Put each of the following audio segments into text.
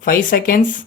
5 seconds.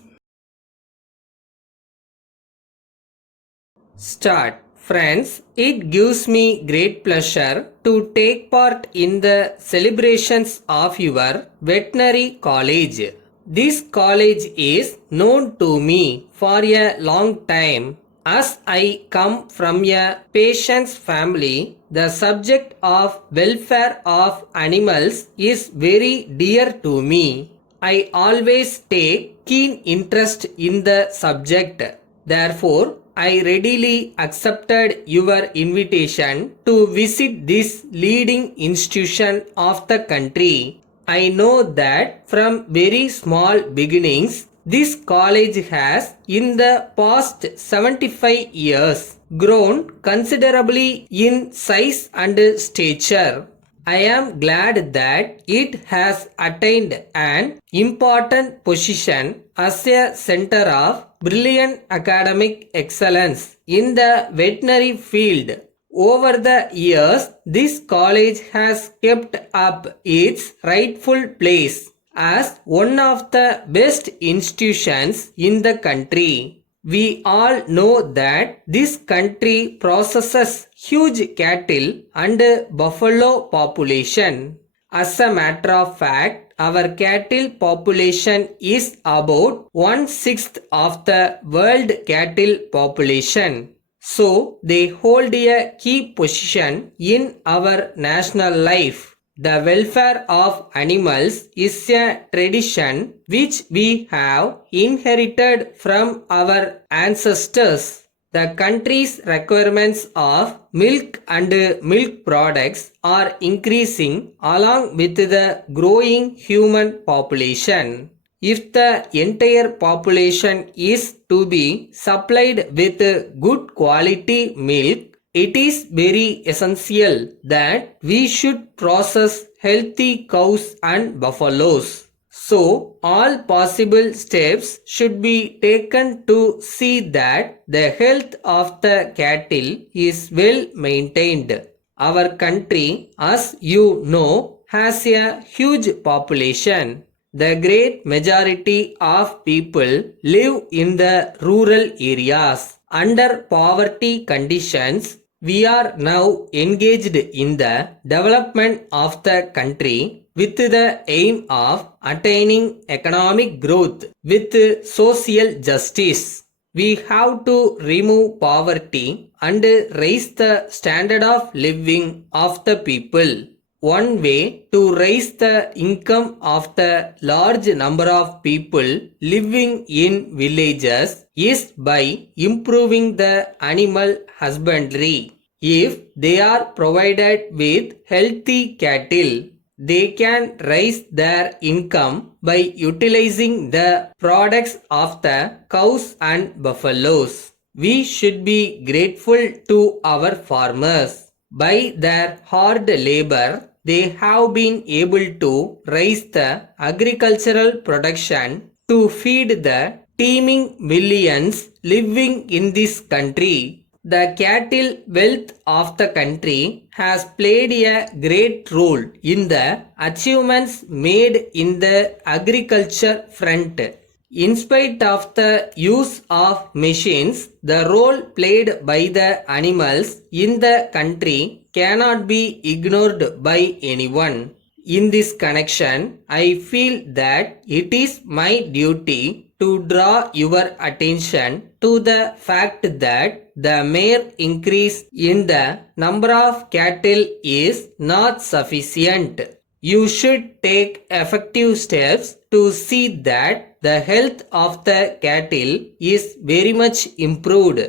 Start. Friends, it gives me great pleasure to take part in the celebrations of your veterinary college. This college is known to me for a long time. As I come from a patient's family, the subject of welfare of animals is very dear to me. I always take keen interest in the subject. Therefore, I readily accepted your invitation to visit this leading institution of the country. I know that from very small beginnings, this college has, in the past 75 years, grown considerably in size and stature. I am glad that it has attained an important position as a center of brilliant academic excellence in the veterinary field. Over the years, this college has kept up its rightful place as one of the best institutions in the country. We all know that this country processes huge cattle and buffalo population. As a matter of fact, our cattle population is about 1/6 of the world cattle population. So they hold a key position in our national life. The welfare of animals is a tradition which we have inherited from our ancestors. The country's requirements of milk and milk products are increasing along with the growing human population. If the entire population is to be supplied with good quality milk, it is very essential that we should process healthy cows and buffaloes. So, all possible steps should be taken to see that the health of the cattle is well maintained. Our country, as you know, has a huge population. The great majority of people live in the rural areas. Under poverty conditions, we are now engaged in the development of the country with the aim of attaining economic growth with social justice. We have to remove poverty and raise the standard of living of the people. One way to raise the income of the large number of people living in villages is by improving the animal husbandry. If they are provided with healthy cattle, they can raise their income by utilizing the products of the cows and buffaloes. We should be grateful to our farmers. By their hard labor, they have been able to raise the agricultural production to feed the teeming millions living in this country. The cattle wealth of the country has played a great role in the achievements made in the agriculture front. In spite of the use of machines, the role played by the animals in the country cannot be ignored by anyone. In this connection, I feel that it is my duty to draw your attention to the fact that the mere increase in the number of cattle is not sufficient. You should take effective steps to see that the health of the cattle is very much improved.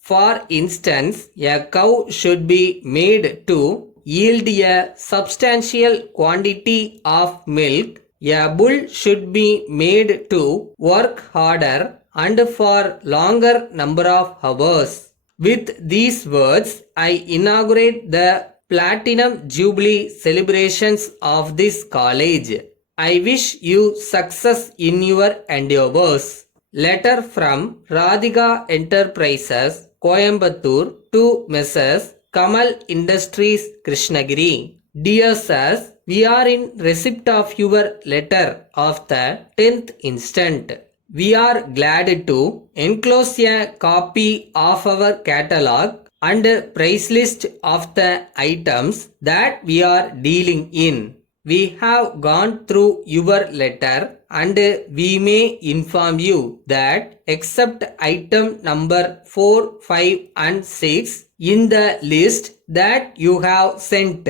For instance, a cow should be made to yield a substantial quantity of milk. A bull should be made to work harder and for longer number of hours. With these words, I inaugurate the Platinum Jubilee celebrations of this college. I wish you success in your endeavors. Letter from Radhika Enterprises, Coimbatore to Messrs. Kamal Industries, Krishnagiri. Dear Sirs, we are in receipt of your letter of the 10th instant. We are glad to enclose a copy of our catalog and price list of the items that we are dealing in. We have gone through your letter and we may inform you that except item number 4, 5 and 6 in the list that you have sent,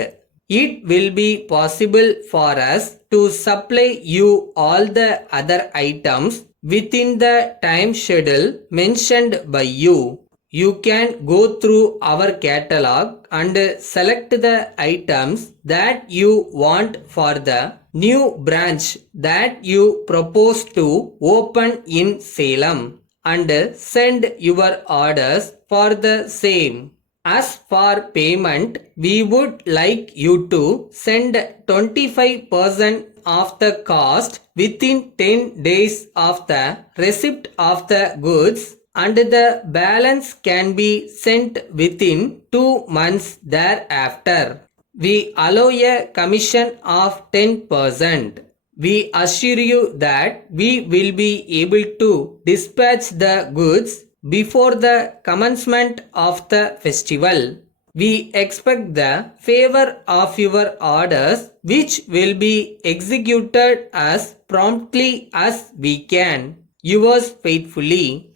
it will be possible for us to supply you all the other items within the time schedule mentioned by you. You can go through our catalog and select the items that you want for the new branch that you propose to open in Salem and send your orders for the same. As for payment, we would like you to send 25% of the cost within 10 days of the receipt of the goods, and the balance can be sent within 2 months thereafter. We allow a commission of 10%. We assure you that we will be able to dispatch the goods before the commencement of the festival. We expect the favor of your orders, which will be executed as promptly as we can. Yours faithfully.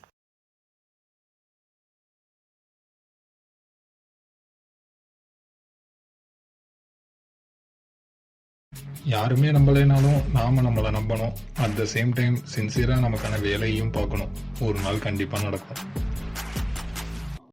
யாருமே நம்பலைனாலும் நாம நம்மளை நம்பணும். At the same time சின்சியராக நமக்கான வேலையும் பார்க்கணும். ஒரு நாள் கண்டிப்பாக நடக்கும்.